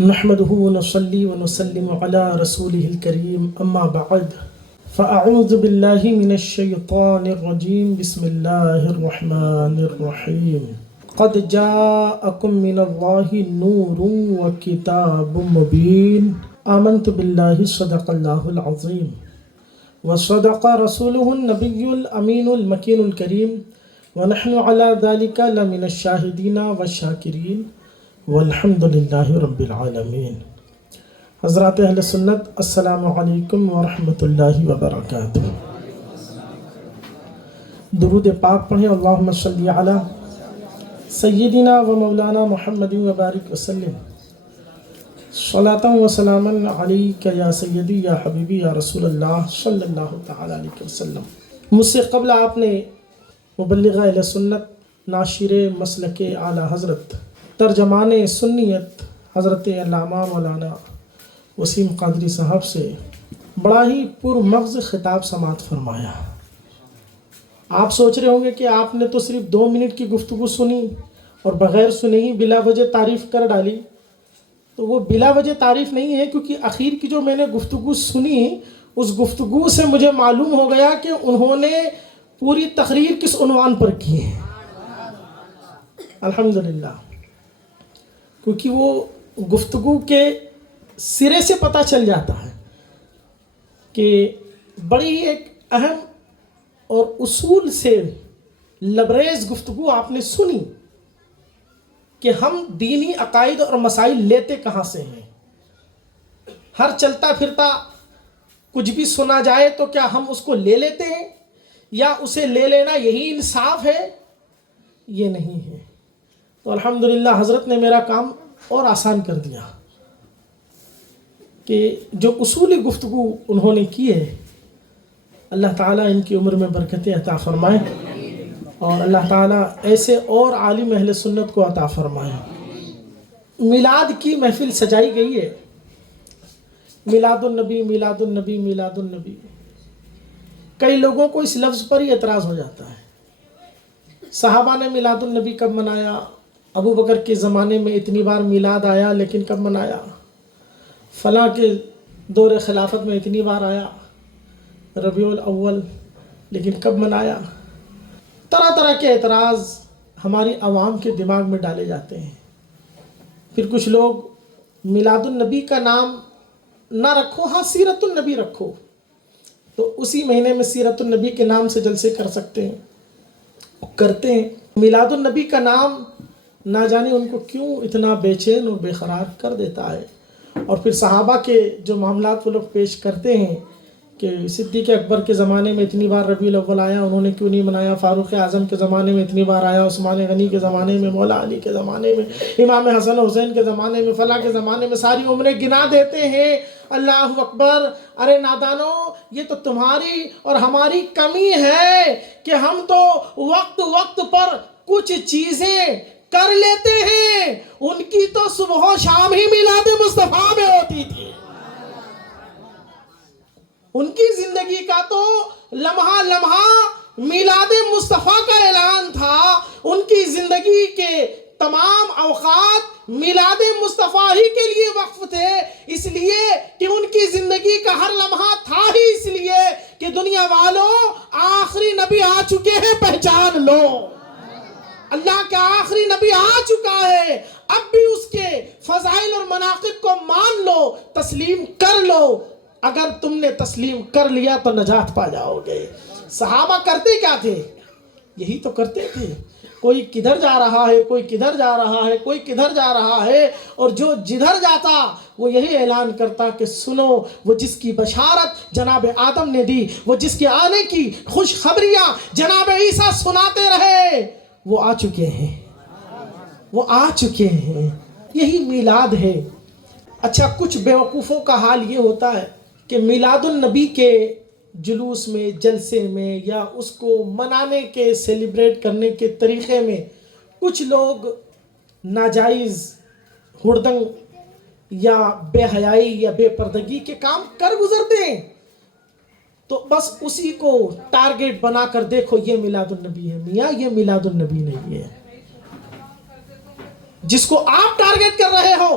نحمده ونصلي ونسلم على رسوله الكريم أما بعد فأعوذ بالله من الشيطان الرجيم بسم الله الرحمن الرحيم قد جاءكم من الله نور وكتاب مبين آمنت بالله صدق الله العظيم وصدق رسوله النبي الأمين المكين الكريم ونحن على ذلك لمن الشاهدين والشاكرين والحمد للہ رب العالمین۔ حضرات اہل سنت السلام علیکم ورحمۃ اللہ وبرکاتہ۔ درود پاک پڑھیں، اللہم صلی علی سیدنا و مولانا محمد وبارک وسلم، صلاۃ و سلاما علیک یا سیدی یا حبیبی یا رسول اللہ صلی اللہ تعالی علیہ وسلم۔ مجھ سے قبل آپ نے مبلغ اہل سنت، ناشر مسلک اعلیٰ حضرت، ترجمان سنیت حضرت علامہ مولانا وسیم قادری صاحب سے بڑا ہی پرمغز خطاب سماعت فرمایا۔ آپ سوچ رہے ہوں گے کہ آپ نے تو صرف 2 منٹ کی گفتگو سنی اور بغیر سنے ہی بلا وجہ تعریف کر ڈالی۔ تو وہ بلا وجہ تعریف نہیں ہے، کیونکہ اخیر کی جو میں نے گفتگو سنی، اس گفتگو سے مجھے معلوم ہو گیا کہ انہوں نے پوری تقریر کس عنوان پر کی ہے۔ الحمدللہ، کیونکہ وہ گفتگو کے سرے سے پتہ چل جاتا ہے کہ بڑی ایک اہم اور اصول سے لبریز گفتگو آپ نے سنی کہ ہم دینی عقائد اور مسائل لیتے کہاں سے ہیں۔ ہر چلتا پھرتا کچھ بھی سنا جائے تو کیا ہم اس کو لے لیتے ہیں، یا اسے لے لینا یہی انصاف ہے؟ یہ نہیں ہے۔ تو الحمدللہ حضرت نے میرا کام اور آسان کر دیا کہ جو اصولی گفتگو انہوں نے کی ہے، اللہ تعالیٰ ان کی عمر میں برکتیں عطا فرمائے، اور اللہ تعالیٰ ایسے اور عالم اہل سنت کو عطا فرمائے۔ میلاد کی محفل سجائی گئی ہے، میلاد النبی میلاد النبی میلاد النبی۔ کئی لوگوں کو اس لفظ پر ہی اعتراض ہو جاتا ہے۔ صحابہ نے میلاد النبی کب منایا؟ ابو بکر کے زمانے میں اتنی بار میلاد آیا لیکن کب منایا؟ فلاں کے دور خلافت میں اتنی بار آیا، ربیع الاول، لیکن کب منایا؟ طرح طرح کے اعتراض ہماری عوام کے دماغ میں ڈالے جاتے ہیں۔ پھر کچھ لوگ میلاد النبی کا نام نہ رکھو، ہاں سیرت النبی رکھو، تو اسی مہینے میں سیرت النبی کے نام سے جلسے کر سکتے ہیں، کرتے ہیں۔ میلاد النبی کا نام نہ جانے ان کو کیوں اتنا بے چین اور بے قرار کر دیتا ہے۔ اور پھر صحابہ کے جو معاملات وہ لوگ پیش کرتے ہیں کہ صدیق اکبر کے زمانے میں اتنی بار ربیع الاول آیا، انہوں نے کیوں نہیں منایا؟ فاروق اعظم کے زمانے میں اتنی بار آیا، عثمان غنی کے زمانے میں، مولا علی کے زمانے میں، امام حسن حسین کے زمانے میں، فلاں کے زمانے میں، ساری عمریں گنا دیتے ہیں۔ اللہ اکبر! ارے نادانو، یہ تو تمہاری اور ہماری کمی ہے کہ ہم تو وقت وقت پر کچھ چیزیں کر لیتے ہیں، ان کی تو صبح و شام ہی میلاد مصطفیٰ میں ہوتی تھی۔ ان کی زندگی کا تو لمحہ لمحہ میلاد مصطفیٰ کا اعلان تھا۔ ان کی زندگی کے تمام اوقات میلاد مصطفیٰ ہی کے لیے وقف تھے، اس لیے کہ ان کی زندگی کا ہر لمحہ تھا ہی اس لیے کہ دنیا والوں آخری نبی آ چکے ہیں، پہچان لو۔ اللہ کا آخری نبی آ چکا ہے، اب بھی اس کے فضائل اور مناقب کو مان لو، تسلیم کر لو۔ اگر تم نے تسلیم کر لیا تو نجات پا جاؤ گے۔ صحابہ کرتے کیا تھے؟ یہی تو کرتے تھے۔ کوئی کدھر جا رہا ہے، کوئی کدھر جا رہا ہے، کوئی کدھر جا رہا ہے، اور جو جدھر جاتا وہ یہی اعلان کرتا کہ سنو، وہ جس کی بشارت جناب آدم نے دی، وہ جس کے آنے کی خوشخبریاں جناب عیسیٰ سناتے رہے، وہ آ چکے ہیں، وہ آ چکے ہیں۔ یہی میلاد ہے۔ اچھا، کچھ بیوقوفوں کا حال یہ ہوتا ہے کہ میلاد النبی کے جلوس میں، جلسے میں، یا اس کو منانے کے، سیلیبریٹ کرنے کے طریقے میں کچھ لوگ ناجائز ہڑدنگ یا بے حیائی یا بے پردگی کے کام کر گزرتے ہیں، تو بس اسی کو ٹارگیٹ بنا کر دیکھو یہ میلاد النبی ہے۔ میاں یہ میلاد النبی نہیں ہے۔ جس کو آپ ٹارگیٹ کر رہے ہو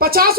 50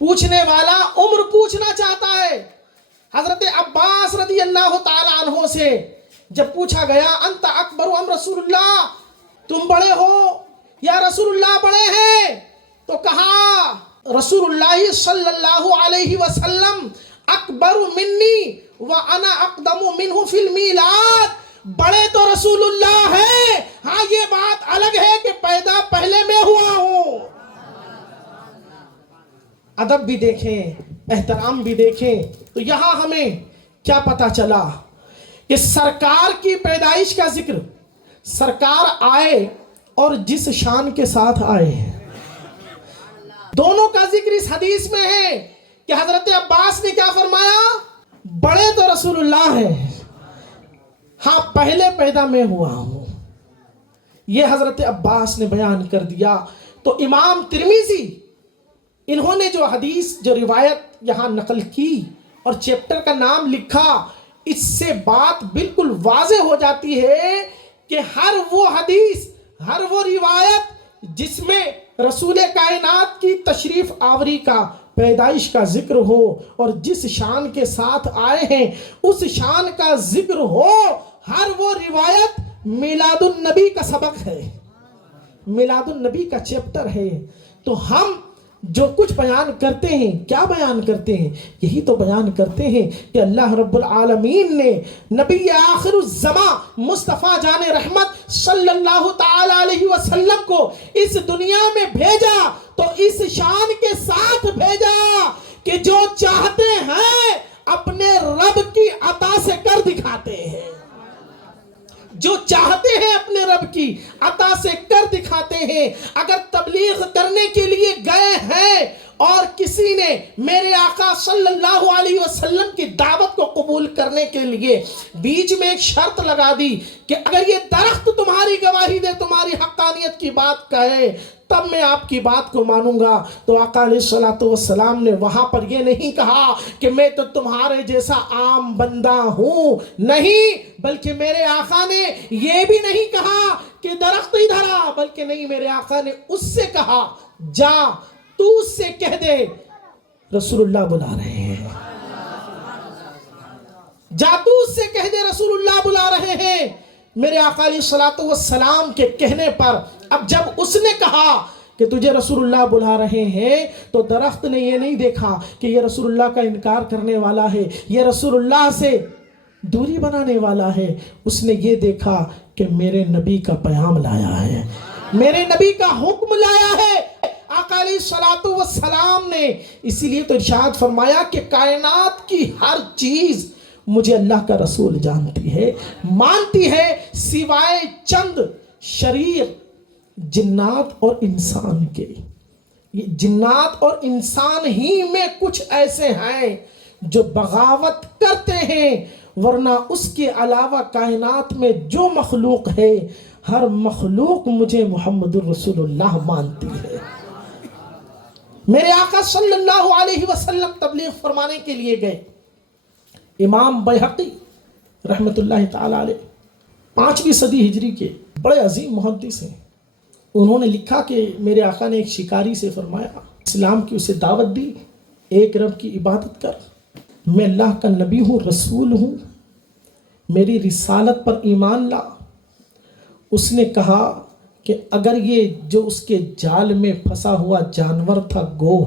پوچھنے والا عمر پوچھنا چاہتا ہے۔ حضرت عباس رضی اللہ تعالیٰ عنہ سے جب پوچھا گیا انت اکبر ام رسول اللہ، تم بڑے ہو یا رسول اللہ بڑے ہیں، تو کہا رسول اللہ صلی اللہ علیہ وسلم اکبر منی وانا اقدم منہ فی المیلاد، بڑے تو رسول اللہ ہے، ہاں یہ بات الگ ہے کہ پیدا پہلے میں ہوا ہوں۔ ادب بھی دیکھیں، احترام بھی دیکھیں، تو یہاں ہمیں کیا پتا چلا کہ سرکار کی پیدائش کا ذکر، سرکار آئے اور جس شان کے ساتھ آئے، دونوں کا ذکر اس حدیث میں ہے کہ حضرت عباس نے کیا فرمایا، بڑے تو رسول اللہ ہیں، ہاں پہلے پیدا میں ہوا ہوں۔ یہ حضرت عباس نے بیان کر دیا۔ تو امام ترمذی انہوں نے جو حدیث، جو روایت یہاں نقل کی اور چیپٹر کا نام لکھا، اس سے بات بالکل واضح ہو جاتی ہے کہ ہر وہ حدیث، ہر وہ روایت جس میں رسول کائنات کی تشریف آوری کا، پیدائش کا ذکر ہو اور جس شان کے ساتھ آئے ہیں اس شان کا ذکر ہو، ہر وہ روایت میلاد النبی کا سبق ہے، میلاد النبی کا چیپٹر ہے۔ تو ہم جو کچھ بیان کرتے ہیں، کیا بیان کرتے ہیں؟ یہی تو بیان کرتے ہیں کہ اللہ رب العالمین نے نبی آخر الزمان مصطفیٰ جان رحمت صلی اللہ تعالی علیہ وسلم کو اس دنیا میں بھیجا تو اس شان کے ساتھ بھیجا کہ جو چاہتے ہیں اپنے رب کی عطا سے کر دکھاتے ہیں، جو چاہتے ہیں اپنے رب کی عطا سے کر دکھاتے ہیں۔ اگر تبلیغ کرنے کے لیے گئے ہیں اور کسی نے میرے آقا صلی اللہ علیہ وسلم کی دعوت کو قبول کرنے کے لیے بیچ میں ایک شرط لگا دی کہ اگر یہ درخت تمہاری گواہی دے، تمہاری حقانیت کی بات کہے، تب میں آپ کی بات کو مانوں گا، تو آقا علیہ السلام نے وہاں پر یہ نہیں کہا کہ میں تو تمہارے جیسا عام بندہ ہوں، نہیں، بلکہ میرے آقا نے یہ بھی نہیں کہا کہ درخت ادھر آ، بلکہ نہیں، میرے آقا نے اس سے کہا جا تو اس سے کہہ دے رسول اللہ بلا رہے ہیں، جا تو اس سے کہہ دے رسول اللہ بلا رہے ہیں۔ میرے آقا علیہ السلام کے کہنے پر اب جب اس نے کہا کہ تجھے رسول اللہ بلا رہے ہیں، تو درخت نے یہ نہیں دیکھا کہ یہ رسول اللہ کا انکار کرنے والا ہے، یہ رسول اللہ سے دوری بنانے والا ہے، اس نے یہ دیکھا کہ میرے نبی کا پیغام لایا ہے، میرے نبی کا حکم لایا ہے آقا علیہ السلام نے۔ اسی لیے تو ارشاد فرمایا کہ کائنات کی ہر چیز مجھے اللہ کا رسول جانتی ہے، مانتی ہے، سوائے چند شریر جنات اور انسان کے۔ یہ جنات اور انسان ہی میں کچھ ایسے ہیں جو بغاوت کرتے ہیں، ورنہ اس کے علاوہ کائنات میں جو مخلوق ہے، ہر مخلوق مجھے محمد الرسول اللہ مانتی ہے۔ میرے آقا صلی اللہ علیہ وسلم تبلیغ فرمانے کے لیے گئے۔ امام بیہقی رحمت اللہ تعالی علیہ 5ویں صدی ہجری کے بڑے عظیم محدث ہیں، انہوں نے لکھا کہ میرے آقا نے ایک شکاری سے فرمایا، اسلام کی اسے دعوت دی، ایک رب کی عبادت کر، میں اللہ کا نبی ہوں، رسول ہوں، میری رسالت پر ایمان لا۔ اس نے کہا کہ اگر یہ جو اس کے جال میں پھنسا ہوا جانور تھا گوہ،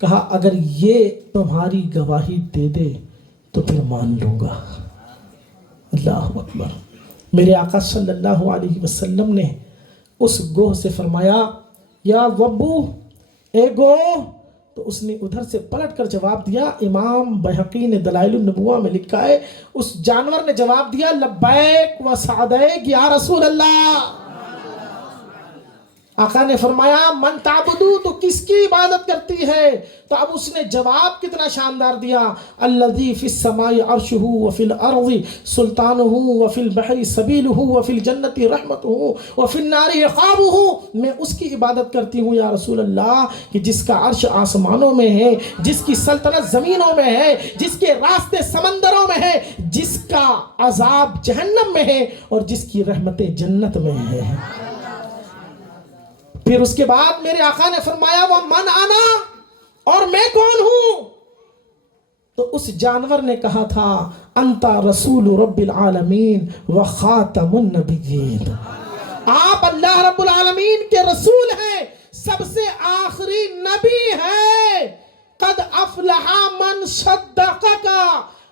کہا اگر یہ تمہاری گواہی دے دے تو پھر مان لوں گا۔ اللہ اکبر۔ میرے آقا صلی اللہ علیہ وسلم نے اس گوہ سے فرمایا یا وبو، اے گوہ، تو اس نے ادھر سے پلٹ کر جواب دیا۔ امام بیہقی نے دلائل النبوہ میں لکھا ہے اس جانور نے جواب دیا لبیک و سعدیک یا رسول اللہ۔ آقا نے فرمایا من تعبدو، تو کس کی عبادت کرتی ہے؟ تو اب اس نے جواب کتنا شاندار دیا، الذی فی السماء عرشہ وفی الارض سلطانہ وفی البحر سبیلہ وفی الجنت رحمتہ وفی النار عقابہ، میں اس کی عبادت کرتی ہوں یا رسول اللہ کہ جس کا عرش آسمانوں میں ہے، جس کی سلطنت زمینوں میں ہے، جس کے راستے سمندروں میں ہے، جس کا عذاب جہنم میں ہے اور جس کی رحمت جنت میں ہے۔ پھر اس کے بعد میرے آقا نے فرمایا وہ من آنا، اور میں کون ہوں؟ تو اس جانور نے کہا تھا انتا رسول رب العالمین و خاتم النبیین، آپ اللہ رب العالمین کے رسول ہیں، سب سے آخری نبی ہے۔ قد افلح من صدقک،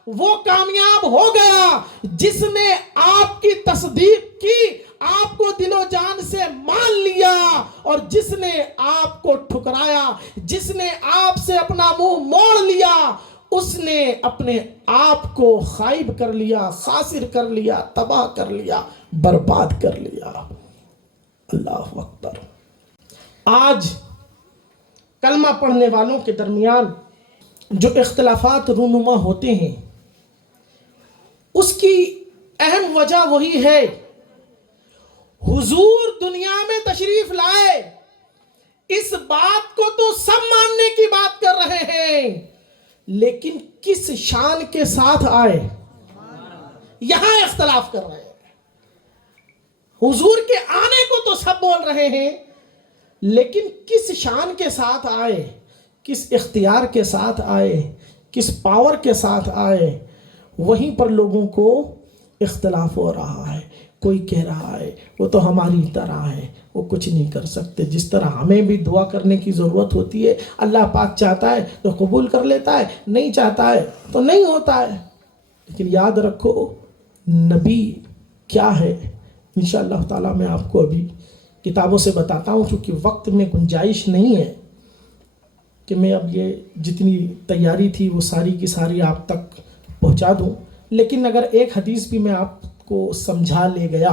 وہ کامیاب ہو گیا جس نے آپ کی تصدیق کی، آپ کو دل و جان سے مان لیا، اور جس نے آپ کو ٹھکرایا، جس نے آپ سے اپنا منہ موڑ لیا، اس نے اپنے آپ کو خائب کر لیا، خاسر کر لیا، تباہ کر لیا، برباد کر لیا۔ اللہ اکبر۔ آج کلمہ پڑھنے والوں کے درمیان جو اختلافات رونما ہوتے ہیں، اس کی اہم وجہ وہی ہے، حضور دنیا میں تشریف لائے، اس بات کو تو سب ماننے کی بات کر رہے ہیں، لیکن کس شان کے ساتھ آئے، یہاں اختلاف کر رہے ہیں۔ حضور کے آنے کو تو سب بول رہے ہیں، لیکن کس شان کے ساتھ آئے، کس اختیار کے ساتھ آئے، کس پاور کے ساتھ آئے، وہیں پر لوگوں کو اختلاف ہو رہا ہے۔ کوئی کہہ رہا ہے وہ تو ہماری طرح ہے، وہ کچھ نہیں کر سکتے، جس طرح ہمیں بھی دعا کرنے کی ضرورت ہوتی ہے، اللہ پاک چاہتا ہے تو قبول کر لیتا ہے، نہیں چاہتا ہے تو نہیں ہوتا ہے۔ لیکن یاد رکھو نبی کیا ہے، انشاءاللہ تعالیٰ میں آپ کو ابھی کتابوں سے بتاتا ہوں، چونکہ وقت میں گنجائش نہیں ہے کہ میں اب یہ جتنی تیاری تھی وہ ساری کی ساری آپ تک پہنچا دوں، لیکن اگر ایک حدیث بھی میں آپ کو سمجھا لے گیا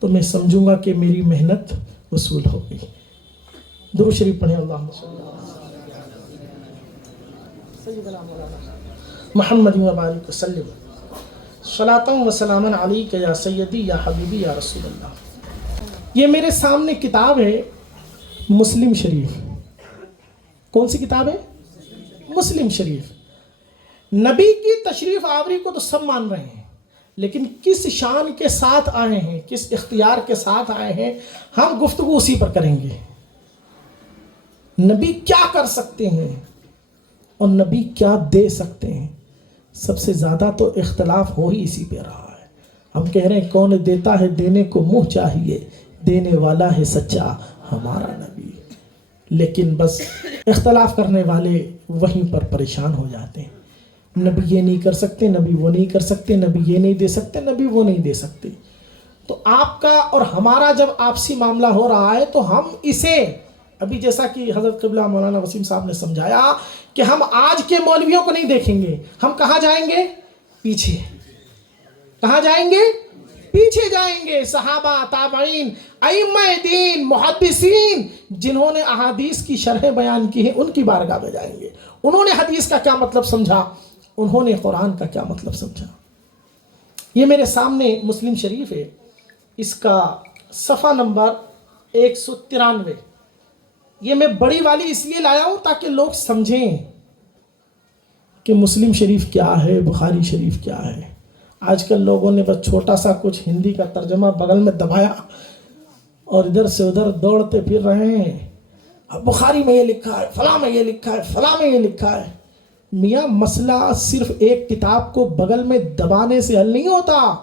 تو میں سمجھوں گا کہ میری محنت وصول ہو گئی۔ درود شریف پڑھیں، اللہم صلی سیدنا مولانا محمد و بارک وسلم صلاۃ و سلاما علیک یا سیدی یا حبیبی یا رسول اللہ۔ یہ میرے سامنے کتاب ہے مسلم شریف۔ کون سی کتاب ہے؟ مسلم شریف۔ نبی کی تشریف آوری کو تو سب مان رہے ہیں، لیکن کس شان کے ساتھ آئے ہیں، کس اختیار کے ساتھ آئے ہیں، ہم گفتگو اسی پر کریں گے۔ نبی کیا کر سکتے ہیں اور نبی کیا دے سکتے ہیں، سب سے زیادہ تو اختلاف ہو ہی اسی پہ رہا ہے۔ ہم کہہ رہے ہیں کون دیتا ہے دینے کو منہ چاہیے، دینے والا ہے سچا ہمارا نبی، لیکن بس اختلاف کرنے والے وہیں پر پریشان ہو جاتے ہیں۔ نبی یہ نہیں کر سکتے، نبی وہ نہیں کر سکتے، نبی یہ نہیں دے سکتے، نبی وہ نہیں دے سکتے۔ تو آپ کا اور ہمارا جب آپسی معاملہ ہو رہا ہے تو ہم اسے ابھی جیسا کہ حضرت قبلہ مولانا وسیم صاحب نے سمجھایا کہ ہم آج کے مولویوں کو نہیں دیکھیں گے، ہم کہاں جائیں گے؟ پیچھے۔ کہاں جائیں گے؟ پیچھے جائیں گے۔ صحابہ، تابعین، ائمہ دین، محدثین جنہوں نے احادیث کی شرح بیان کی ہے، ان کی بارگاہ میں جائیں گے۔ انہوں نے حدیث کا کیا مطلب سمجھا، انہوں نے قرآن کا کیا مطلب سمجھا۔ یہ میرے سامنے مسلم شریف ہے، اس کا صفحہ نمبر 193۔ یہ میں بڑی والی اس لیے لایا ہوں تاکہ لوگ سمجھیں کہ مسلم شریف کیا ہے، بخاری شریف کیا ہے۔ آج کل لوگوں نے بس چھوٹا سا کچھ ہندی کا ترجمہ بغل میں دبایا اور ادھر سے ادھر دوڑتے پھر رہے ہیں، اب بخاری میں یہ لکھا ہے، فلاں میں یہ لکھا ہے، فلاں میں یہ لکھا ہے۔ میاں مسئلہ صرف ایک کتاب کو بغل میں دبانے سے حل نہیں ہوتا،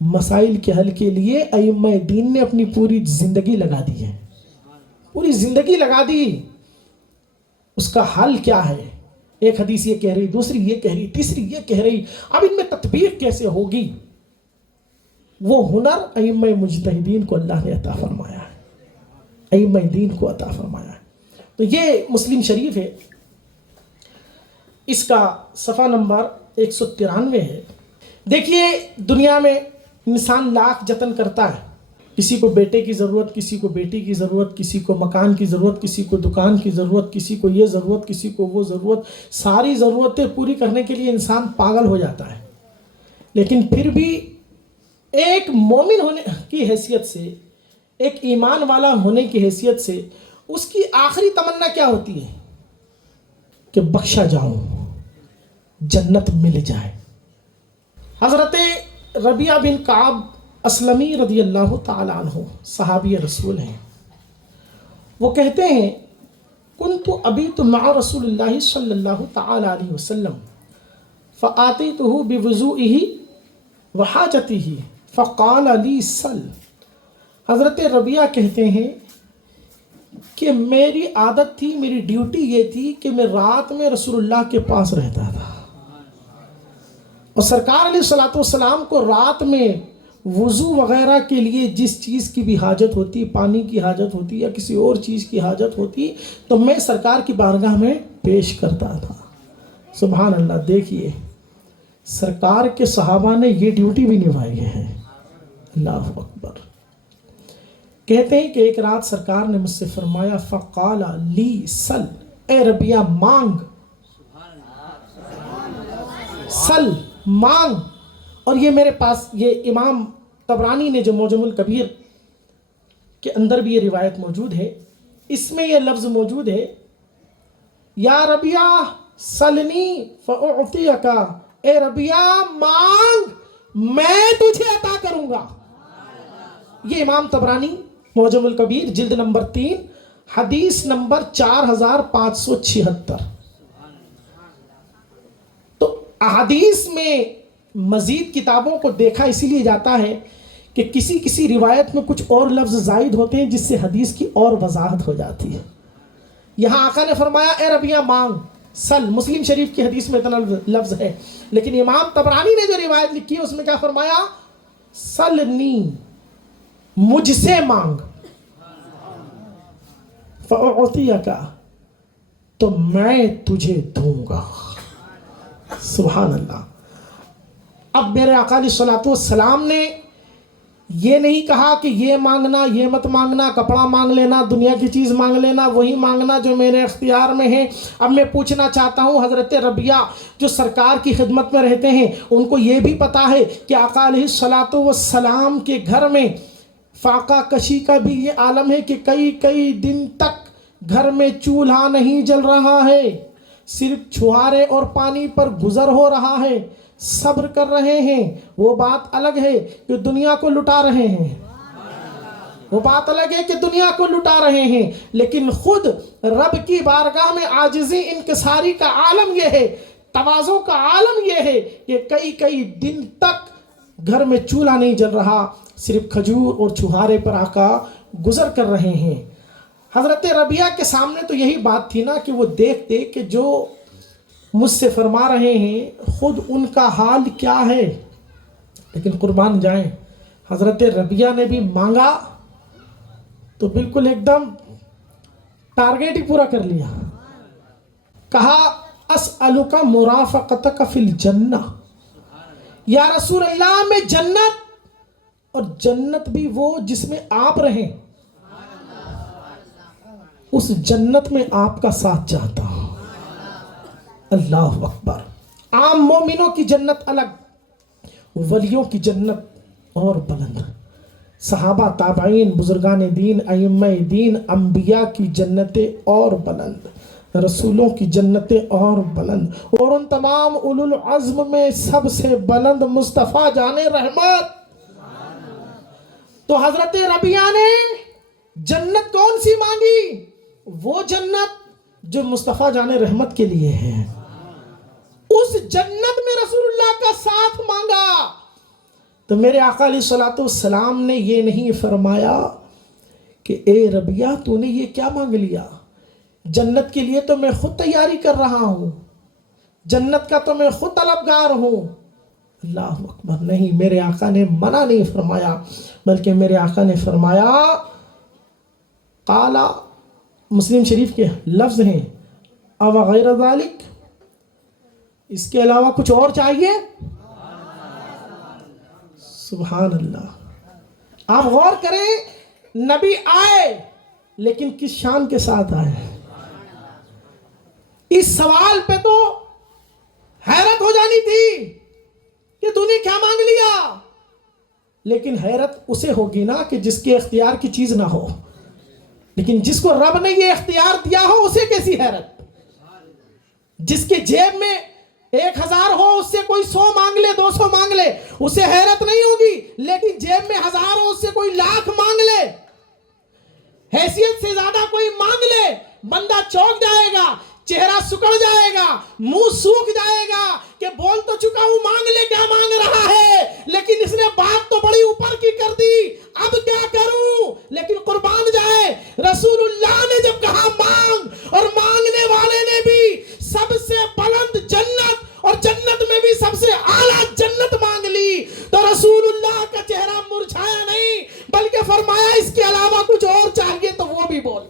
مسائل کے حل کے لیے ائمہ دین نے اپنی پوری زندگی لگا دی ہے، پوری زندگی لگا دی۔ اس کا حل کیا ہے؟ ایک حدیث یہ کہہ رہی، دوسری یہ کہہ رہی، تیسری یہ کہہ رہی، اب ان میں تطبیق کیسے ہوگی؟ وہ ہنر ائمہ مجتہدین کو اللہ نے عطا فرمایا ہے، ائمہ دین کو عطا فرمایا ہے۔ تو یہ مسلم شریف ہے، اس کا صفحہ نمبر 193 ہے۔ دیکھیے دنیا میں انسان لاکھ جتن کرتا ہے، کسی کو بیٹے کی ضرورت، کسی کو بیٹی کی ضرورت، کسی کو مکان کی ضرورت، کسی کو دکان کی ضرورت، کسی کو یہ ضرورت، کسی کو وہ ضرورت، ساری ضرورتیں پوری کرنے کے لیے انسان پاگل ہو جاتا ہے۔ لیکن پھر بھی ایک مومن ہونے کی حیثیت سے، ایک ایمان والا ہونے کی حیثیت سے اس کی آخری تمنا کیا ہوتی ہے؟ کہ بخشا جاؤں، جنت مل جائے۔ حضرت ربیعہ بن کعب اسلمی رضی اللہ تعالیٰ عنہ صحابی رسول ہیں، وہ کہتے ہیں کنت كنت أبيت مع رسول الله صلى الله تعالى عليه وسلم فآتيته بوضوئه وحاجته فقال لي سل. حضرت ربیہ کہتے ہیں کہ میری عادت تھی، میری ڈیوٹی یہ تھی کہ میں رات میں رسول اللہ کے پاس رہتا تھا، اور سرکار علیہ الصلوۃ والسلام کو رات میں وضو وغیرہ کے لیے جس چیز کی بھی حاجت ہوتی، پانی کی حاجت ہوتی یا کسی اور چیز کی حاجت ہوتی، تو میں سرکار کی بارگاہ میں پیش کرتا تھا. سبحان اللہ. دیکھیے سرکار کے صحابہ نے یہ ڈیوٹی بھی نبھائی ہے. اللہ اکبر. کہتے ہیں کہ ایک رات سرکار نے مجھ سے فرمایا فقال لی سل، اے ربیہ مانگ، سل مانگ. اور یہ میرے پاس یہ امام طبرانی نے جو معجم الکبیر کے اندر بھی یہ روایت موجود ہے، اس میں یہ لفظ موجود ہے یا ربیہ سلنی فاعطیک، اے ربیہ مانگ میں تجھے عطا کروں گا. یہ امام طبرانی معجم الکبیر جلد نمبر 3 حدیث نمبر 4576. تو احادیث میں مزید کتابوں کو دیکھا اسی لیے جاتا ہے کہ کسی روایت میں کچھ اور لفظ زائد ہوتے ہیں جس سے حدیث کی اور وضاحت ہو جاتی ہے. یہاں آقا نے فرمایا اے ربیہ مانگ سل. مسلم شریف کی حدیث میں اتنا لفظ ہے، لیکن امام طبرانی نے جو روایت لکھی ہے اس میں کیا فرمایا؟ سلنی، مجھ سے مانگ، فاعطیک، تو میں تجھے دوں گا. سبحان اللہ. اب میرے آقا علیہ الصلوۃ والسلام نے یہ نہیں کہا کہ یہ مانگنا یہ مت مانگنا، کپڑا مانگ لینا، دنیا کی چیز مانگ لینا، وہی مانگنا جو میرے اختیار میں ہے. اب میں پوچھنا چاہتا ہوں حضرت ربیہ جو سرکار کی خدمت میں رہتے ہیں، ان کو یہ بھی پتا ہے کہ آقا علیہ الصلوۃ والسلام کے گھر میں فاقہ کشی کا بھی یہ عالم ہے کہ کئی دن تک گھر میں چولہا نہیں جل رہا ہے، صرف چھوارے اور پانی پر گزر ہو رہا ہے، صبر کر رہے ہیں. وہ بات الگ ہے کہ دنیا کو لٹا رہے ہیں، وہ بات الگ ہے کہ دنیا کو لٹا رہے ہیں، لیکن خود رب کی بارگاہ میں عاجزی انکساری کا عالم یہ ہے، تواضع کا عالم یہ ہے کہ کئی دن تک گھر میں چولہا نہیں جل رہا، صرف کھجور اور چھہارے پر آقا گزر کر رہے ہیں. حضرت ربیہ کے سامنے تو یہی بات تھی نا کہ وہ دیکھتے کہ جو مجھ سے فرما رہے ہیں خود ان کا حال کیا ہے. لیکن قربان جائیں حضرت ربیہ نے بھی مانگا تو بالکل ایک دم ٹارگیٹ ہی پورا کر لیا. کہا اسألک مرافقتک فی الجنہ، یا رسول اللہ میں جنت، اور جنت بھی وہ جس میں آپ رہیں، اس جنت میں آپ کا ساتھ چاہتا ہوں. اللہ اکبر. عام مومنوں کی جنت الگ، ولیوں کی جنت اور بلند. صحابہ، تابعین، بزرگان دین، ائمہ دین، انبیاء کی جنتیں اور بلند، رسولوں کی جنتیں اور بلند، اور ان تمام اولو العزم میں سب سے بلند مصطفیٰ جان رحمت. تو حضرت ربیہ نے جنت کون سی مانگی؟ وہ جنت جو مصطفیٰ جان رحمت کے لیے ہے. اس جنت میں رسول اللہ کا ساتھ مانگا. تو میرے آقا علیہ الصلوۃ والسلام نے یہ نہیں فرمایا کہ اے ربیہ تو نے یہ کیا مانگ لیا، جنت کے لیے تو میں خود تیاری کر رہا ہوں، جنت کا تو میں خود طلبگار ہوں. اللہ اکبر. نہیں، میرے آقا نے منع نہیں فرمایا، بلکہ میرے آقا نے فرمایا، قالا، مسلم شریف کے لفظ ہیں، او غیر ذالک، اس کے علاوہ کچھ اور چاہیے؟ سبحان اللہ. آپ غور کریں، نبی آئے لیکن کس شان کے ساتھ آئے. اس سوال پہ تو حیرت ہو جانی تھی کہ تو نے کیا مانگ لیا، لیکن حیرت اسے ہوگی نا کہ جس کے اختیار کی چیز نہ ہو. لیکن جس کو رب نے یہ اختیار دیا ہو اسے کیسی حیرت. جس کے جیب میں 1000 ہو، اس سے کوئی 100 مانگ لے، 200 مانگ لے، اسے حیرت نہیں ہوگی. لیکن جیب میں 1000 ہو، اس سے کوئی 1,00,000 مانگ لے، حیثیت سے زیادہ کوئی مانگ لے، بندہ چونک جائے گا، چہرہ سکڑ جائے گا، منہ سوکھ جائے گا کہ بول تو چکا ہوں، مانگ لے کیا مانگ رہا ہے، لیکن اس نے بات تو بڑی اوپر کی کر دی، اب کیا کروں؟ لیکن قربان جائے، رسول اللہ نے جب کہا مانگ، اور مانگنے والے نے بھی سب سے بلند جنت اور جنت میں بھی سب سے اعلیٰ جنت مانگ لی، تو رسول اللہ کا چہرہ مرجھایا نہیں، بلکہ فرمایا اس کے علاوہ کچھ اور چاہیے تو وہ بھی بول،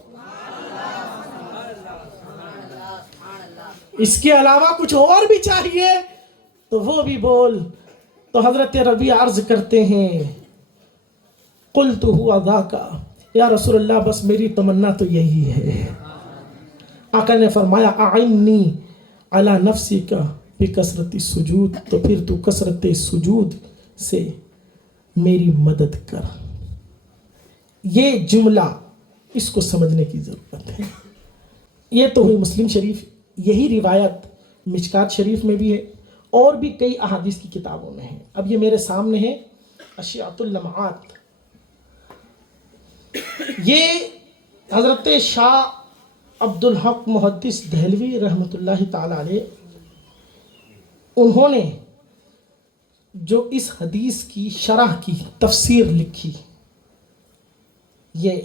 اس کے علاوہ کچھ اور بھی چاہیے تو وہ بھی بول۔ تو حضرت ربیع عرض کرتے ہیں قلت ہوا ذاکا، یا رسول اللہ بس میری تمنا تو یہی ہے۔ آقا نے فرمایا اعنی علی نفسی کا بکثرت السجود، تو پھر تو کثرت سجود سے میری مدد کر۔ یہ جملہ اس کو سمجھنے کی ضرورت ہے۔ یہ تو ہوئی مسلم شریف، یہی روایت مشکات شریف میں بھی ہے اور بھی کئی احادیث کی کتابوں میں ہے۔ اب یہ میرے سامنے ہے اشیاۃ اللمعات، یہ حضرت شاہ عبدالحق محدث دہلوی رحمۃ اللہ تعالی علیہ، انہوں نے جو اس حدیث کی شرح کی تفسیر لکھی، یہ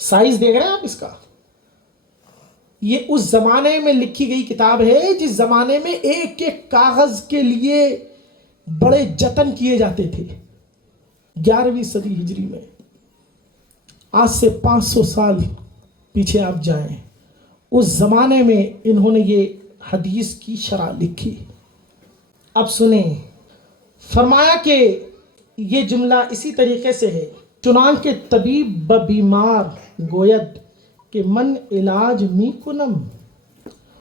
سائز دیکھ رہے ہیں آپ اس کا، یہ اس زمانے میں لکھی گئی کتاب ہے جس زمانے میں ایک ایک کاغذ کے لیے بڑے جتن کیے جاتے تھے۔ 11ویں صدی ہجری میں، آج سے 500 سال پیچھے آپ جائیں، اس زمانے میں انہوں نے یہ حدیث کی شرح لکھی۔ اب سنیں، فرمایا کہ یہ جملہ اسی طریقے سے ہے، چنانکہ طبیب بیمار گوید کہ من علاج می کنم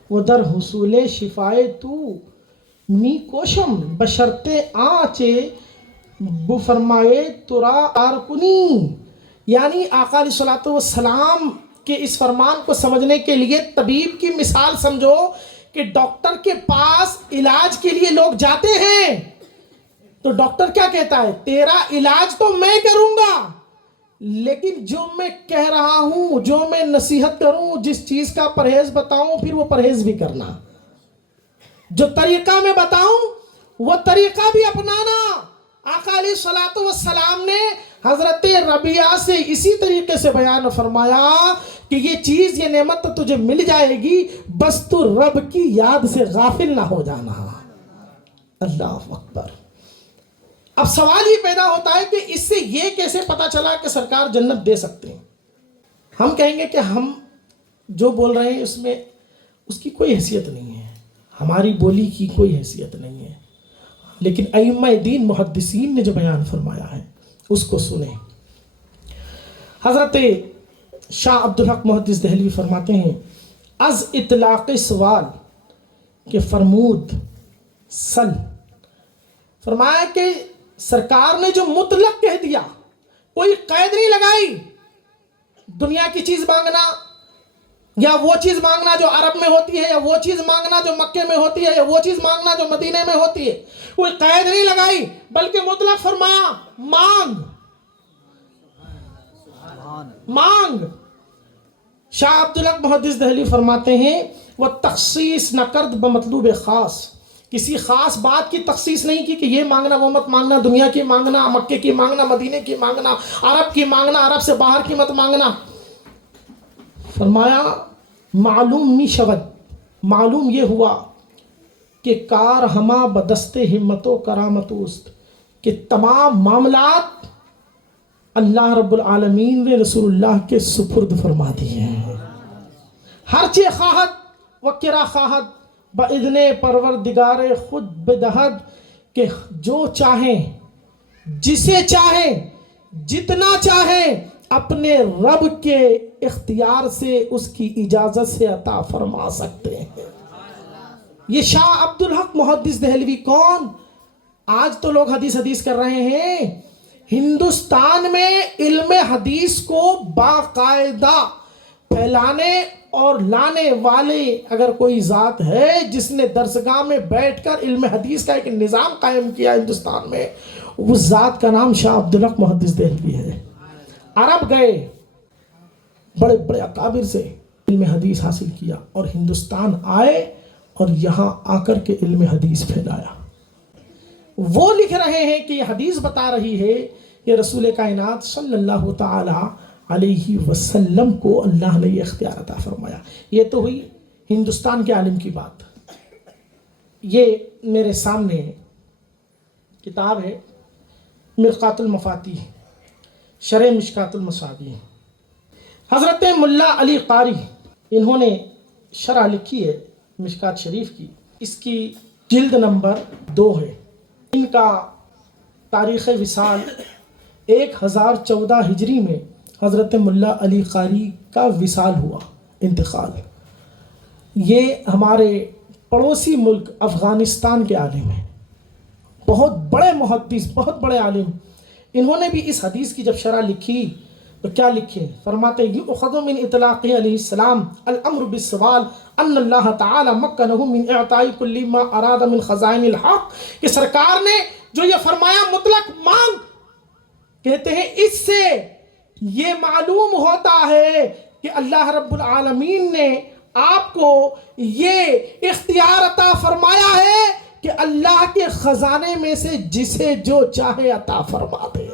و در حصول شفائے تو می کوشم بشرط آنچے بفرمائے ترا آرکنی، یعنی آقا علیہ الصلوۃ والسلام کے اس فرمان کو سمجھنے کے لیے طبیب کی مثال سمجھو کہ ڈاکٹر کے پاس علاج کے لیے لوگ جاتے ہیں تو ڈاکٹر کیا کہتا ہے، تیرا علاج تو میں کروں گا، لیکن جو میں کہہ رہا ہوں، جو میں نصیحت کروں، جس چیز کا پرہیز بتاؤں پھر وہ پرہیز بھی کرنا، جو طریقہ میں بتاؤں وہ طریقہ بھی اپنانا۔ آقا علیہ الصلوۃ والسلام نے حضرت ربیعہ سے اسی طریقے سے بیان فرمایا کہ یہ چیز، یہ نعمت تو تجھے مل جائے گی، بس تو رب کی یاد سے غافل نہ ہو جانا۔ اللہ اکبر۔ اب سوال یہ پیدا ہوتا ہے کہ اس سے یہ کیسے پتا چلا کہ سرکار جنت دے سکتے ہیں؟ ہم کہیں گے کہ ہم جو بول رہے ہیں اس میں اس کی کوئی حیثیت نہیں ہے، ہماری بولی کی کوئی حیثیت نہیں ہے، لیکن ائمہ دین محدثین نے جو بیان فرمایا ہے اس کو سنیں۔ حضرت شاہ عبدالحق محدث دہلوی فرماتے ہیں از اطلاق سوال کہ فرمود سل، فرمایا کہ سرکار نے جو مطلق کہہ دیا، کوئی قید نہیں لگائی، دنیا کی چیز مانگنا یا وہ چیز مانگنا جو عرب میں ہوتی ہے، یا وہ چیز مانگنا جو مکے میں ہوتی ہے، یا وہ چیز مانگنا جو مدینے میں ہوتی ہے، کوئی قید نہیں لگائی، بلکہ مطلق فرمایا مانگ مانگ۔ شاہ عبدالحق محدث دہلوی فرماتے ہیں وہ تخصیص نہ کرد بمطلوب خاص، کسی خاص بات کی تخصیص نہیں کی کہ یہ مانگنا وہ مت مانگنا، دنیا کی مانگنا، مکے کی مانگنا، مدینے کی مانگنا، عرب کی مانگنا، عرب سے باہر کی مت مانگنا۔ فرمایا معلوم می شود، معلوم یہ ہوا کہ کار ہما بدست ہمت و کرامت است، کہ تمام معاملات اللہ رب العالمین نے رسول اللہ کے سپرد فرما دیے ہیں۔ ہر چیز خواہد و کرا خواہد باذن پروردگار خود بدہد، کہ جو چاہیں، جسے چاہیں، جتنا چاہیں، اپنے رب کے اختیار سے اس کی اجازت سے عطا فرما سکتے ہیں۔ یہ شاہ عبدالحق محدث دہلوی کون؟ آج تو لوگ حدیث کر رہے ہیں، ہندوستان میں علم حدیث کو باقاعدہ پھیلانے اور لانے والے اگر کوئی ذات ہے جس نے درسگاہ میں بیٹھ کر علم حدیث کا ایک نظام قائم کیا ہندوستان میں، اس ذات کا نام شاہ عبدالحق محدث دہلوی ہے۔ عرب گئے، بڑے بڑے اکابر سے علم حدیث حاصل کیا اور ہندوستان آئے اور یہاں آ کر کے علم حدیث پھیلایا۔ وہ لکھ رہے ہیں کہ یہ حدیث بتا رہی ہے کہ رسول کائنات صلی اللہ تعالی علیہ وسلم کو اللہ نے یہ اختیار عطا فرمایا۔ یہ تو ہوئی ہندوستان کے عالم کی بات۔ یہ میرے سامنے کتاب ہے مرقات المفاتیح، شرح مشکات المصابیح، حضرت ملا علی قاری انہوں نے شرح لکھی ہے مشکات شریف کی۔ اس کی جلد نمبر 2 ہے۔ ان کا تاریخ وصال 1014 ہجری میں حضرت ملا علی قاری کا وصال ہوا، انتقال۔ یہ ہمارے پڑوسی ملک افغانستان کے عالم ہیں، بہت بڑے محدث، بہت بڑے عالم۔ انہوں نے بھی اس حدیث کی جب شرح لکھی تو کیا لکھے؟ فرماتے ہیں یؤخذ من اطلاق علیہ السلام الامر بالسوال ان اللہ تعالی مکنہ من اعطاء کل ما اراد من خزائن الحق، کہ سرکار نے جو یہ فرمایا مطلق مانگ، کہتے ہیں اس سے یہ معلوم ہوتا ہے کہ اللہ رب العالمین نے آپ کو یہ اختیار عطا فرمایا ہے کہ اللہ کے خزانے میں سے جسے جو چاہے عطا فرما دے،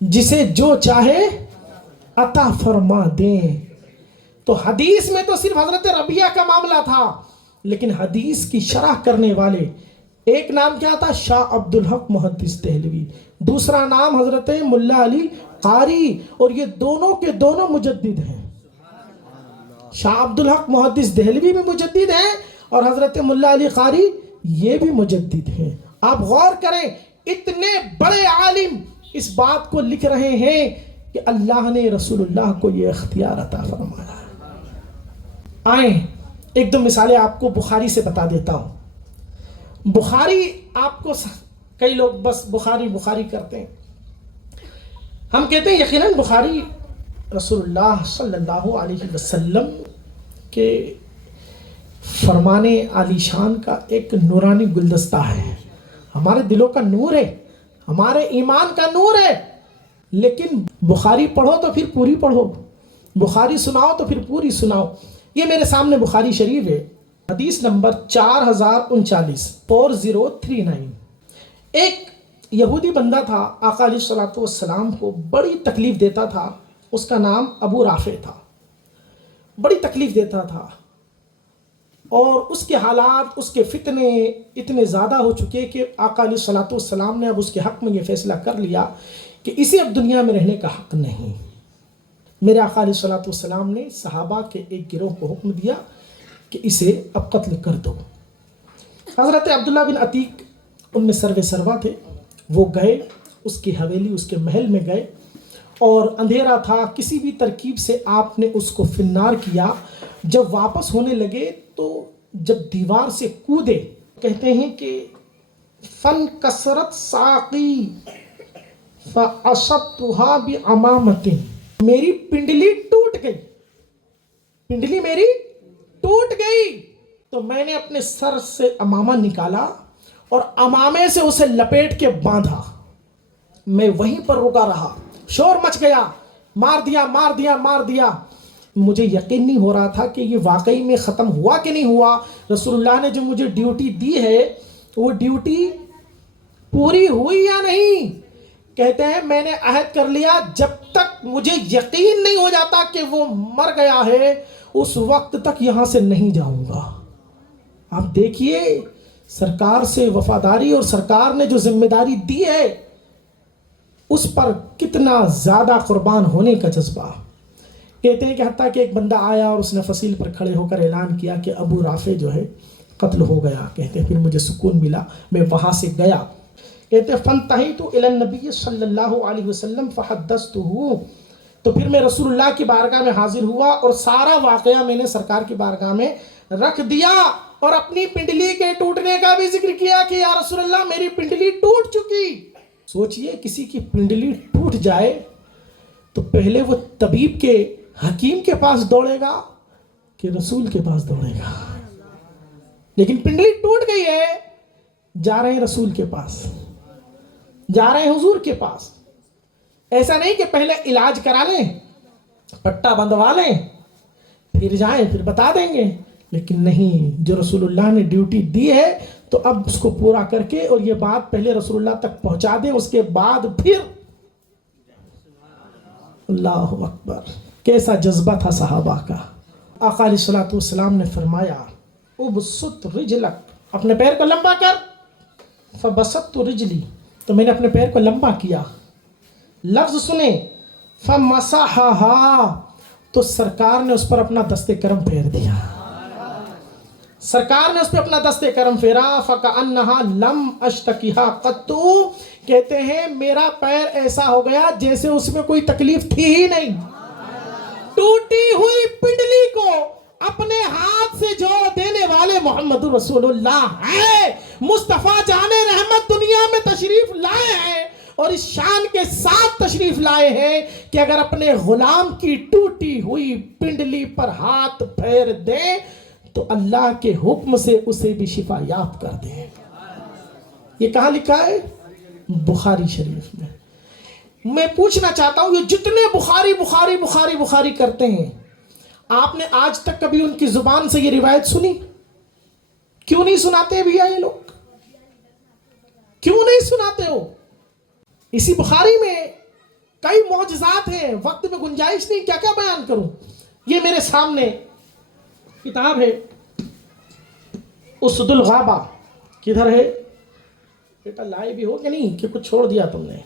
جسے جو چاہے عطا فرما دیں۔ تو حدیث میں تو صرف حضرت ربیعہ کا معاملہ تھا، لیکن حدیث کی شرح کرنے والے ایک نام کیا تھا؟ شاہ عبدالحق محدث دہلوی، دوسرا نام حضرت ملا علی قاری، اور یہ دونوں کے دونوں مجدد ہیں۔ شاہ عبدالحق محدث دہلوی بھی مجدد ہیں اور حضرت ملا علی قاری یہ بھی مجدد ہیں۔ آپ غور کریں، اتنے بڑے عالم اس بات کو لکھ رہے ہیں کہ اللہ نے رسول اللہ کو یہ اختیار عطا فرمایا۔ آئیں ایک دو مثالیں آپ کو بخاری سے بتا دیتا ہوں۔ بخاری، آپ کو کئی لوگ بس بخاری بخاری کرتے ہیں، ہم کہتے ہیں یقیناً بخاری رسول اللہ صلی اللہ علیہ وسلم کے فرمان عالی شان کا ایک نورانی گلدستہ ہے، ہمارے دلوں کا نور ہے، ہمارے ایمان کا نور ہے۔ لیکن بخاری پڑھو تو پھر پوری پڑھو، بخاری سناؤ تو پھر پوری سناؤ۔ یہ میرے سامنے بخاری شریف ہے، حدیث نمبر 4039 4039۔ ایک یہودی بندہ تھا، آقا علیہ الصلوۃ والسلام کو بڑی تکلیف دیتا تھا، اس کا نام ابو رافع تھا، بڑی تکلیف دیتا تھا، اور اس کے حالات، اس کے فتنے اتنے زیادہ ہو چکے کہ آقا علیہ الصلوۃ والسلام نے اب اس کے حق میں یہ فیصلہ کر لیا کہ اسے اب دنیا میں رہنے کا حق نہیں۔ میرے آقا علیہ الصلوۃ والسلام نے صحابہ کے ایک گروہ کو حکم دیا کہ اسے اب قتل کر دو۔ حضرت عبداللہ بن عتیق ان میں سرو سروا تھے، وہ گئے اس کی حویلی، اس کے محل میں گئے، اور اندھیرا تھا، کسی بھی ترکیب سے آپ نے اس کو فنار کیا۔ جب واپس ہونے لگے تو جب دیوار سے کودے، کہتے ہیں کہ فن کسرت ساقی فاصبتها بعمامۃ، میری پنڈلی ٹوٹ گئی، پنڈلی میری ٹوٹ گئی، تو میں نے اپنے سر سے امامہ نکالا اور امامے سے اسے لپیٹ کے باندھا، میں وہیں پر رکا رہا، شور مچ گیا، مار دیا مار دیا مار دیا۔ مجھے یقین نہیں ہو رہا تھا کہ یہ واقعی میں ختم ہوا کہ نہیں ہوا۔ رسول اللہ نے جو مجھے ڈیوٹی دی ہے وہ ڈیوٹی پوری ہوئی یا نہیں؟ کہتے ہیں میں نے عہد کر لیا جب تک مجھے یقین نہیں ہو جاتا کہ وہ مر گیا ہے اس وقت تک یہاں سے نہیں جاؤں گا۔ آپ دیکھیے سرکار سے وفاداری اور سرکار نے جو ذمہ داری دی ہے اس پر کتنا زیادہ قربان ہونے کا جذبہ۔ کہتے ہیں کہ حتیٰ کہ ایک بندہ آیا اور اس نے فصیل پر کھڑے ہو کر اعلان کیا کہ ابو رافع جو ہے قتل ہو گیا۔ کہتے ہیں پھر مجھے سکون ملا، میں وہاں سے گیا۔ کہتے ہیں فانتہیت الی النبی صلی اللہ علیہ وسلم فحدثتہ، تو پھر میں رسول اللہ کی بارگاہ میں حاضر ہوا اور سارا واقعہ میں نے سرکار کی بارگاہ میں رکھ دیا، اور اپنی پنڈلی کے ٹوٹنے کا بھی ذکر کیا کہ یا رسول اللہ میری پنڈلی ٹوٹ چکی۔ سوچئے کسی کی پنڈلی ٹوٹ جائے تو پہلے وہ طبیب کے، حکیم کے پاس دوڑے گا کہ رسول کے پاس دوڑے گا؟ لیکن پنڈلی ٹوٹ گئی ہے، جا رہے ہیں رسول کے پاس، جا رہے ہیں حضور کے پاس۔ ایسا نہیں کہ پہلے علاج کرا لیں پٹا بندھوا لیں پھر جائیں پھر بتا دیں گے، لیکن نہیں، جو رسول اللہ نے ڈیوٹی دی ہے تو اب اس کو پورا کر کے اور یہ بات پہلے رسول اللہ تک پہنچا دیں، اس کے بعد پھر۔ اللہ اکبر، کیسا جذبہ تھا صحابہ کا۔ آقا علیہ الصلوۃ والسلام نے فرمایا ابسط رجلک، اپنے پیر کو لمبا کر، فبسطت رجلی، تو میں نے اپنے پیر کو لمبا کیا، لفظ سنیں، فمسحھا، تو سرکار نے اس پر اپنا دست کرم پھیر دیا، سرکار نے اس پہ اپنا دست کرم پھیرا، فَكَأَنَّهَا لَمْ أَشْتَكِهَا قَطُّ، کہتے ہیں میرا پیر ایسا ہو گیا جیسے اس میں کوئی تکلیف تھی ہی نہیں۔ ٹوٹی ہوئی پنڈلی کو اپنے ہاتھ سے جوڑ دینے والے محمد رسول اللہ ہیں، مصطفیٰ جان رحمت دنیا میں تشریف لائے ہیں، اور اس شان کے ساتھ تشریف لائے ہیں کہ اگر اپنے غلام کی ٹوٹی ہوئی پنڈلی پر ہاتھ پھیر دیں تو اللہ کے حکم سے اسے بھی شفا یاب کر دیں۔ یہ کہاں لکھا ہے؟ بخاری شریف میں۔ میں پوچھنا چاہتا ہوں، یہ جتنے بخاری بخاری بخاری بخاری کرتے ہیں، آپ نے آج تک کبھی ان کی زبان سے یہ روایت سنی؟ کیوں نہیں سناتے بھیا یہ لوگ؟ کیوں نہیں سناتے ہو؟ اسی بخاری میں کئی معجزات ہیں، وقت میں گنجائش نہیں، کیا کیا بیان کروں۔ یہ میرے سامنے کتاب ہے اسد الغابہ، کدھر ہے بیٹا؟ لائے بھی ہو کہ نہیں کہ کچھ چھوڑ دیا تم نے؟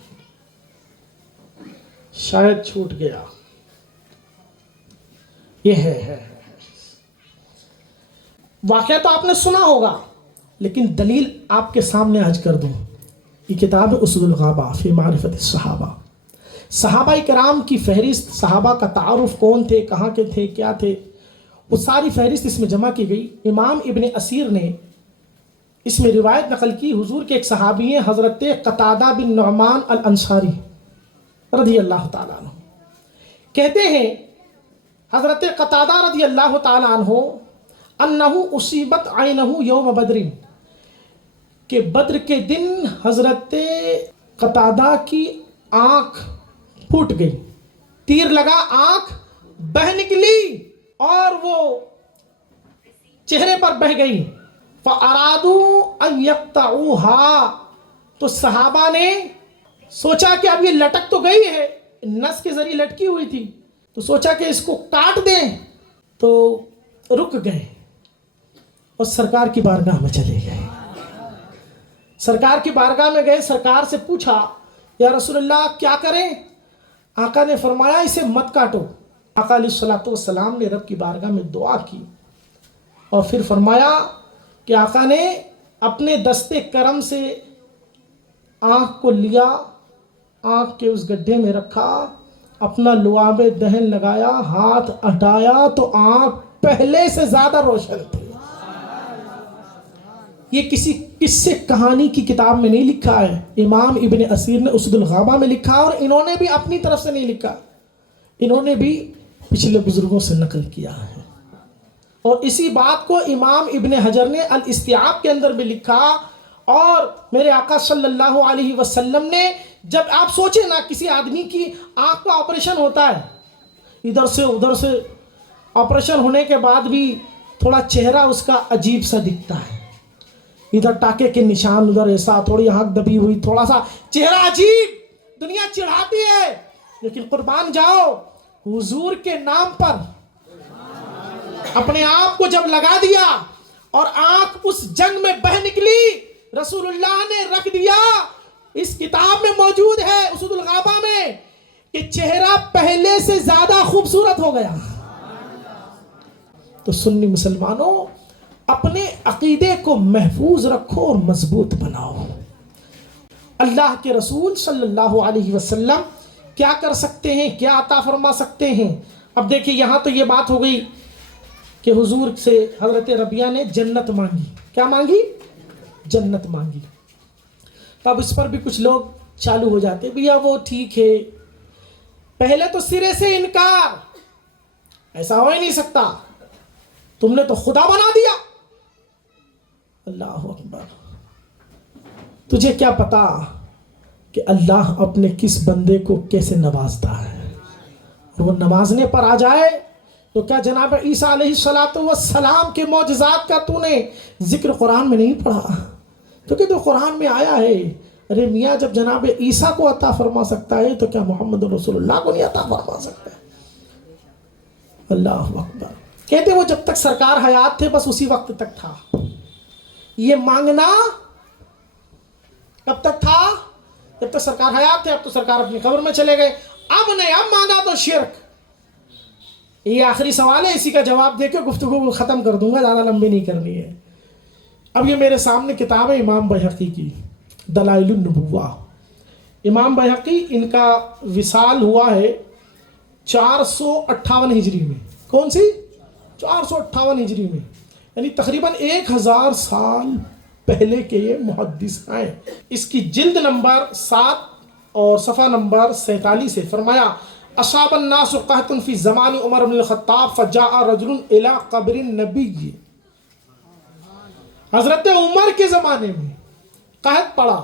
شاید چھوٹ گیا۔ یہ ہے واقعہ تو آپ نے سنا ہوگا، لیکن دلیل آپ کے سامنے آج کر دوں۔ یہ کتاب ہے اسد الغابہ فی معرفت الصحابہ، صحابہ کرام کی فہرست، صحابہ کا تعارف، کون تھے، کہاں کے تھے، کیا تھے، وہ ساری فہرست اس میں جمع کی گئی۔ امام ابن اسیر نے اس میں روایت نقل کی، حضور کے ایک صحابی ہیں حضرت قتادہ بن نعمان الانصاری رضی اللہ تعالیٰ عنہ، کہتے ہیں حضرت قتادہ رضی اللہ تعالیٰ عنہ انہ اصیبت عینہ یوم بدر، کہ بدر کے دن حضرت قتادہ کی آنکھ پھوٹ گئی، تیر لگا، آنکھ بہہ نکلی اور وہ چہرے پر بہہ گئی۔ فَأَرَادُوا أَن يَقْطَعُوهَا، تو صحابہ نے سوچا کہ اب یہ لٹک تو گئی ہے، نس کے ذریعے لٹکی ہوئی تھی، تو سوچا کہ اس کو کاٹ دیں، تو رک گئے اور سرکار کی بارگاہ میں چلے گئے۔ سرکار کی بارگاہ میں گئے، سرکار سے پوچھا یا رسول اللہ کیا کریں؟ آقا نے فرمایا اسے مت کاٹو۔ آقا علیہ الصلوۃ والسلام نے رب کی بارگاہ میں دعا کی اور پھر فرمایا کہ آقا نے اپنے دست کرم سے آنکھ کو لیا، آنکھ کے اس گڈھے میں رکھا، اپنا لعاب دہن لگایا، ہاتھ ہٹایا تو آنکھ پہلے سے زیادہ روشن تھی۔ یہ کسی قصے کہانی کی کتاب میں نہیں لکھا ہے، امام ابن اسیر نے اسد الغابہ میں لکھا، اور انہوں نے بھی اپنی طرف سے نہیں لکھا، انہوں نے بھی پچھلے بزرگوں سے نقل کیا ہے۔ اور اسی بات کو امام ابن حجر نے الاستیعاب کے اندر بھی لکھا، اور میرے آقا صلی اللہ علیہ وسلم نے، جب آپ سوچیں نا کسی آدمی کی آنکھ کا آپریشن ہوتا ہے، ادھر سے ادھر سے آپریشن ہونے کے بعد بھی تھوڑا چہرہ اس کا عجیب سا دکھتا ہے، ادھر ٹاکے کے نشان، ادھر ایسا، تھوڑی آنکھ دبی ہوئی، تھوڑا سا چہرہ عجیب، دنیا چڑھاتی ہے، لیکن قربان جاؤ حضور کے نام پر اپنے آپ کو جب لگا دیا اور آنکھ اس جنگ میں بہہ نکلی، رسول اللہ نے رکھ دیا، اس کتاب میں موجود ہے اسد الغابہ میں، کہ چہرہ پہلے سے زیادہ خوبصورت ہو گیا۔ تو سنی مسلمانوں، اپنے عقیدے کو محفوظ رکھو اور مضبوط بناؤ۔ اللہ کے رسول صلی اللہ علیہ وسلم کیا کر سکتے ہیں، کیا عطا فرما سکتے ہیں؟ اب دیکھیں یہاں تو یہ بات ہو گئی کہ حضور سے حضرت ربیہ نے جنت مانگی، کیا مانگی؟ جنت مانگی۔ تو اب اس پر بھی کچھ لوگ چالو ہو جاتے، بھیا وہ ٹھیک ہے، پہلے تو سرے سے انکار، ایسا ہو ہی نہیں سکتا، تم نے تو خدا بنا دیا۔ اللہ اکبر، تجھے کیا پتا کہ اللہ اپنے کس بندے کو کیسے نوازتا ہے؟ اور وہ نوازنے پر آ جائے تو کیا جناب عیسیٰ علیہ السلام کے معجزات کا تو نے ذکر قرآن میں نہیں پڑھا؟ تو کہ تو قرآن میں آیا ہے. ارے میاں جب جناب عیسیٰ کو عطا فرما سکتا ہے تو کیا محمد رسول اللہ کو نہیں عطا فرما سکتا ہے؟ اللہ اکبر. کہتے وہ جب تک سرکار حیات تھے بس اسی وقت تک تھا. یہ مانگنا کب تک تھا؟ جب تک سرکار حیات تھے. اب تو سرکار اپنی قبر میں چلے گئے. اب نہیں، اب مانگا تو شرک. یہ آخری سوال ہے، اسی کا جواب دے کے گفتگو کو ختم کر دوں گا، زیادہ لمبی نہیں کرنی ہے. اب یہ میرے سامنے کتاب ہے امام بیہقی کی، دلائل النبوہ. امام بیہقی ان کا وصال ہوا ہے 458 ہجری میں. کون سی؟ 458 ہجری میں، یعنی تقریباً 1000 سال پہلے کے یہ محدث ہیں. اس کی جلد نمبر 7 اور صفحہ نمبر 47 ہے. فرمایا اصاب الناس قحط فی زمان عمر بن الخطاب فجاء رجل الى قبر النبی. حضرت عمر کے زمانے میں قحط پڑا،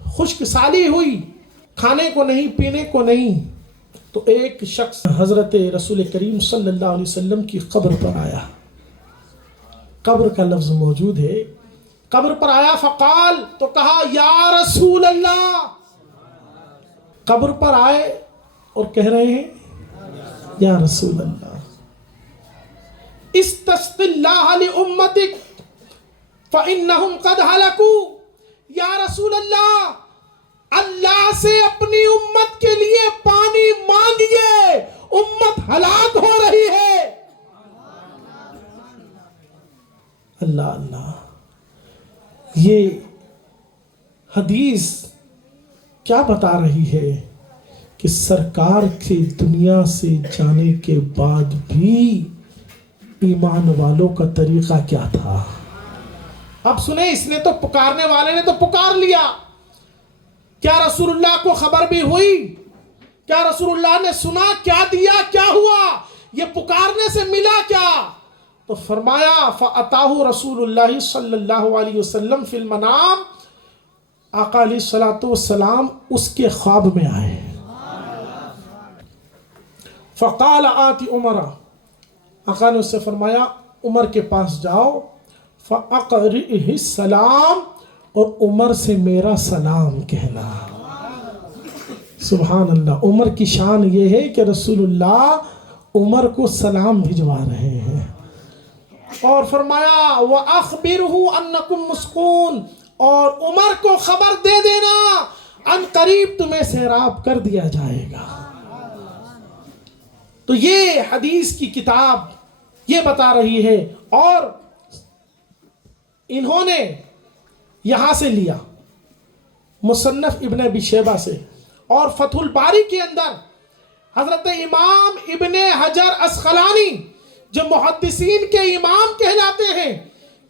خشک سالی ہوئی، کھانے کو نہیں، پینے کو نہیں. تو ایک شخص حضرت رسول کریم صلی اللہ علیہ وسلم کی قبر پر آیا. قبر کا لفظ موجود ہے. قبر پر آیا فقال، تو کہا یا رسول اللہ. قبر پر آئے اور کہہ رہے ہیں یا رسول اللہ استسق اللہ لأمتک فإنہم قد ہلکوا. یا رسول اللہ، اللہ سے اپنی امت کے لیے پانی مانگیے، امت ہلاک ہو رہی ہے. اللہ اللہ. یہ حدیث کیا بتا رہی ہے کہ سرکار کے دنیا سے جانے کے بعد بھی ایمان والوں کا طریقہ کیا تھا؟ اب سنیں، اس نے تو پکارنے والے نے تو پکار لیا. کیا رسول اللہ کو خبر بھی ہوئی؟ کیا رسول اللہ نے سنا؟ کیا دیا؟ کیا ہوا؟ یہ پکارنے سے ملا کیا؟ تو فرمایا فَأَتَاهُ رسول اللہ صلی اللہ علیہ وسلم فی المنام. آقا علیہ السلام اس کے خواب میں آئے. فقال آتی عمر. آقا نے اس سے فرمایا عمر کے پاس جاؤ. فَأَقْرِئِهِ السلام، اور عمر سے میرا سلام کہنا. سبحان اللہ. عمر کی شان یہ ہے کہ رسول اللہ عمر کو سلام بھجوا رہے ہیں. اور فرمایا وَأَخْبِرْهُ أَنَّكُمْ مُسْقُونَ، اور عمر کو خبر دے دینا ان قریب تمہیں سیراب کر دیا جائے گا. تو یہ حدیث کی کتاب یہ بتا رہی ہے. اور انہوں نے یہاں سے لیا مصنف ابن ابی شیبہ سے، اور فتح الباری کے اندر حضرت امام ابن حجر اسقلانی جو محدثین کے امام کہلاتے ہیں،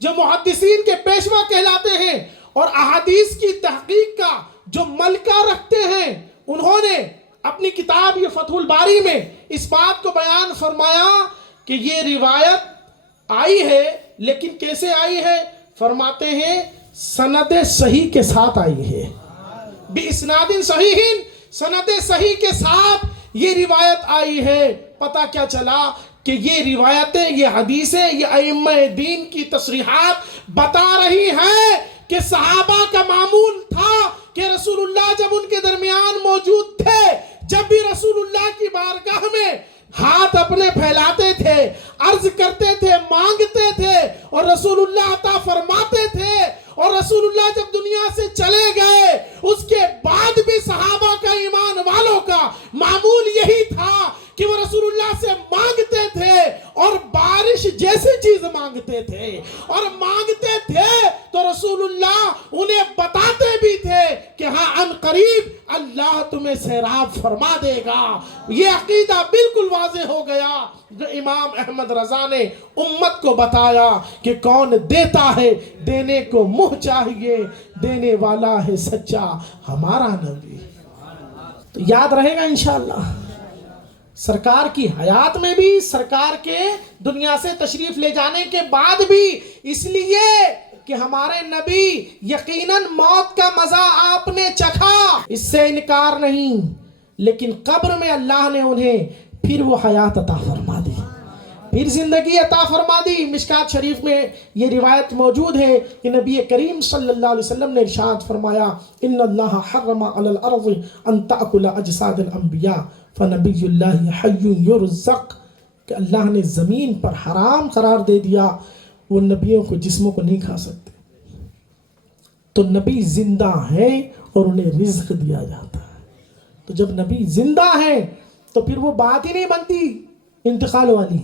جو محدثین کے پیشوا کہلاتے ہیں اور احادیث کی تحقیق کا جو ملکہ رکھتے ہیں، انہوں نے اپنی کتاب یہ فتح الباری میں اس بات کو بیان فرمایا کہ یہ روایت آئی ہے، لیکن کیسے آئی ہے؟ فرماتے ہیں سند صحیح کے ساتھ آئی ہے. بِإِسْنَادٍ صَحِيحٍ، سند صحیح کے ساتھ یہ روایت آئی ہے. پتہ کیا چلا کہ یہ روایتیں، یہ حدیثیں، یہ ائمہ دین کی تصریحات بتا رہی ہیں کہ صحابہ کا معمول تھا کہ رسول اللہ جب ان کے درمیان موجود تھے، جب بھی رسول اللہ کی بارگاہ میں ہاتھ اپنے پھیلاتے تھے، عرض کرتے تھے، مانگتے تھے، اور رسول اللہ عطا فرماتے تھے. اور رسول اللہ جب دنیا سے چلے گئے اس کے بعد بھی صحابہ کا، ایمان والوں کا معمول یہی تھا کہ وہ رسول اللہ سے مانگتے تھے، اور بارش جیسی چیز مانگتے تھے، اور مانگتے تھے تو رسول اللہ انہیں بتاتے بھی تھے کہ ہاں ان قریب اللہ تمہیں سیراب فرما دے گا. یہ عقیدہ بالکل واضح ہو گیا جو امام احمد رضا نے امت کو بتایا کہ کون دیتا ہے، دینے کو منہ چاہیے، دینے والا ہے سچا ہمارا نبی. تو یاد رہے گا انشاءاللہ. سرکار کی حیات میں بھی، سرکار کے دنیا سے تشریف لے جانے کے بعد بھی، اس لیے کہ ہمارے نبی یقیناً موت کا مزہ آپ نے چکھا، اس سے انکار نہیں. لیکن قبر میں اللہ نے انہیں پھر وہ حیات عطا فرما دی، پھر زندگی عطا فرما دی۔ مشکات شریف میں یہ روایت موجود ہے کہ نبی کریم صلی اللہ علیہ وسلم نے ارشاد فرمایا ان اللہ حرم علی الارض ان تأکل اجساد الانبیاء فنبی اللہ حی یرزق، کہ اللہ نے زمین پر حرام قرار دے دیا وہ نبیوں کو جسموں کو نہیں کھا سکتے، تو نبی زندہ ہیں اور انہیں رزق دیا جاتا ہے۔ تو جب نبی زندہ ہیں تو پھر وہ بات ہی نہیں بنتی انتقال والی،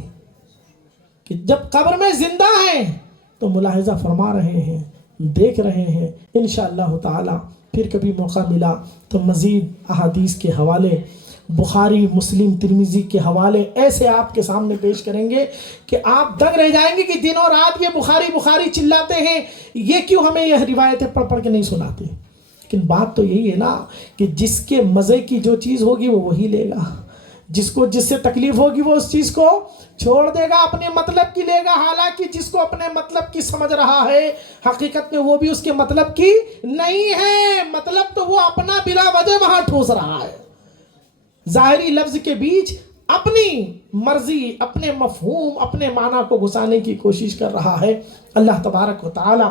کہ جب قبر میں زندہ ہیں تو ملاحظہ فرما رہے ہیں، دیکھ رہے ہیں۔ انشاءاللہ تعالی پھر کبھی موقع ملا تو مزید احادیث کے حوالے، بخاری مسلم ترمذی کے حوالے ایسے آپ کے سامنے پیش کریں گے کہ آپ دنگ رہ جائیں گے کہ دن اور رات یہ بخاری بخاری چلاتے ہیں، یہ کیوں ہمیں یہ روایتیں پڑھ پڑھ کے نہیں سناتے؟ لیکن بات تو یہی ہے نا کہ جس کے مزے کی جو چیز ہوگی وہ وہی لے گا، جس سے تکلیف ہوگی وہ اس چیز کو چھوڑ دے گا، اپنے مطلب کی لے گا۔ حالانکہ جس کو اپنے مطلب کی سمجھ رہا ہے حقیقت میں وہ بھی اس کے مطلب کی نہیں ہے، مطلب تو وہ اپنا بلا وجہ وہاں ٹھوس رہا ہے، ظاہری لفظ کے بیچ اپنی مرضی، اپنے مفہوم، اپنے معنی کو گھسانے کی کوشش کر رہا ہے۔ اللہ تبارک و تعالی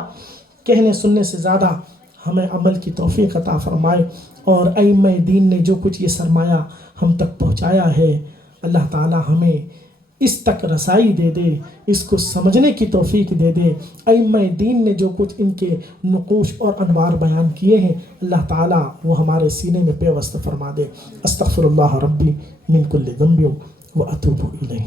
کہنے سننے سے زیادہ ہمیں عمل کی توفیق عطا فرمائے، اور ائمہ دین نے جو کچھ یہ سرمایہ ہم تک پہنچایا ہے اللہ تعالی ہمیں اس تک رسائی دے دے، اس کو سمجھنے کی توفیق دے دے۔ ائمہ دین نے جو کچھ ان کے نقوش اور انوار بیان کیے ہیں اللہ تعالی وہ ہمارے سینے میں پیوست فرما دے۔ استغفر اللہ ربی من کل ذنب واتوب الیہ۔